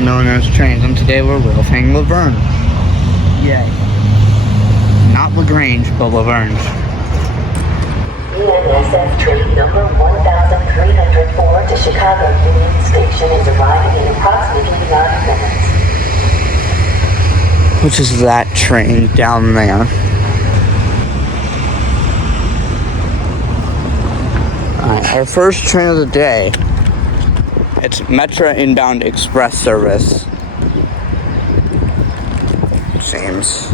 also known as trains, and today we're railfanning LaVergne. Yay. Not LaGrange, but LaVergne. UNSF train number 1304 to Chicago Union Station is arriving in approximately 9 minutes. Which is that train down there. Alright, our first train of the day. It's Metro inbound express service. Seems.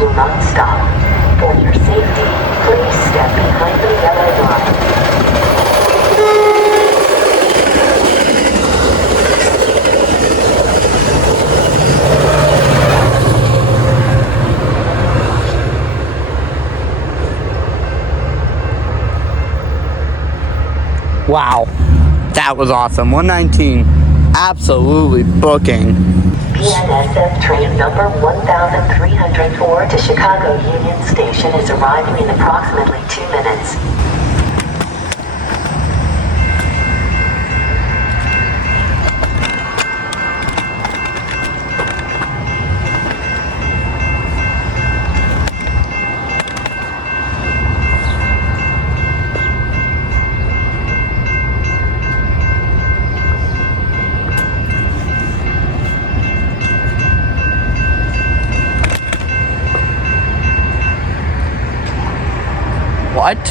Will not stop. For your safety, please step behind the yellow line. Wow, that was awesome. 119, absolutely booking. PNSF train number 1304 to Chicago Union Station is arriving in approximately 2 minutes. What?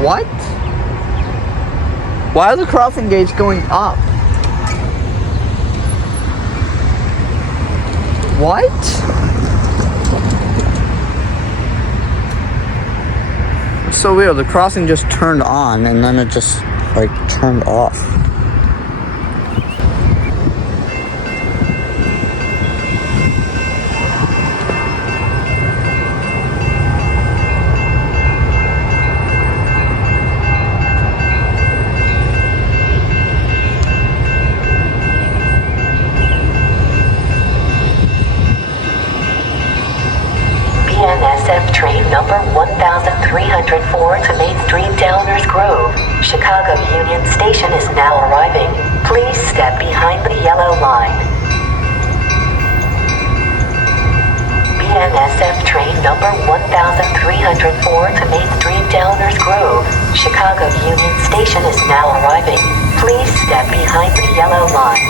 What? Why are the crossing gates going up? What? It's so weird. The crossing just turned on and then it just like turned off. PNSF train number 1304 to Main Street Downers Grove, Chicago Union Station is now arriving. Please step behind the yellow line. PNSF train number 1304 to Main Street Downers Grove, Chicago Union Station is now arriving. Please step behind the yellow line.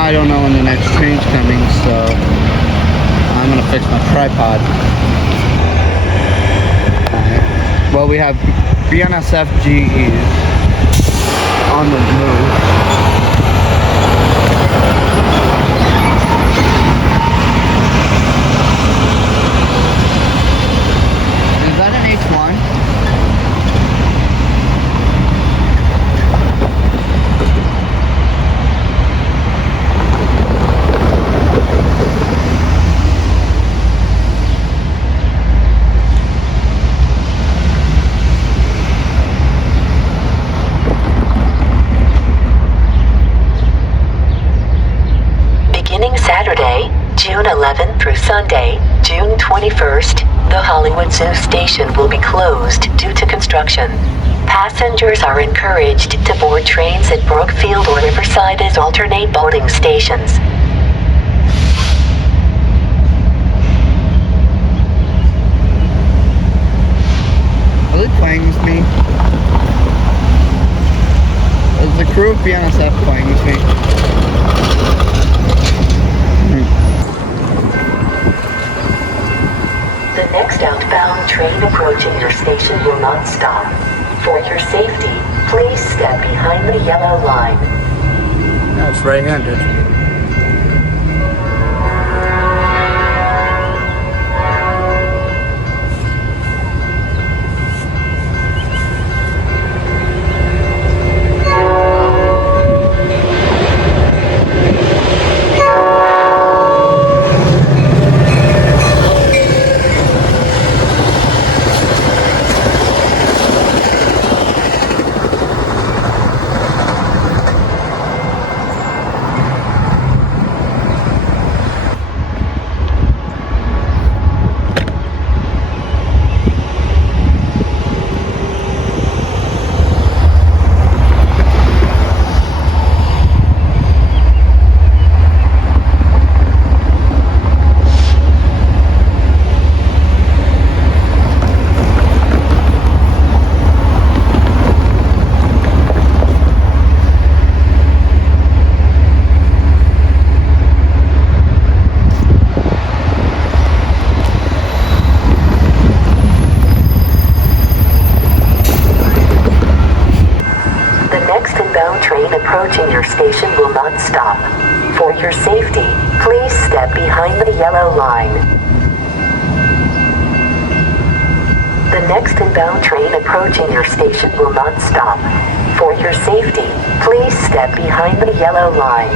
I don't know when the next train's coming, so I'm gonna fix my tripod. Alright. Well, we have BNSF GEs on the move. Is that an H1? June 11th through Sunday, June 21st, the Hollywood Zoo station will be closed due to construction. Passengers are encouraged to board trains at Brookfield or Riverside as alternate boarding stations. Are they playing with me? Is the crew of BNSF playing with me? The next outbound train approaching your station will not stop. For your safety, please step behind the yellow line. That's right-handed. Train approaching your station will not stop. For your safety, please step behind the yellow line. The next inbound train approaching your station will not stop. For your safety, please step behind the yellow line.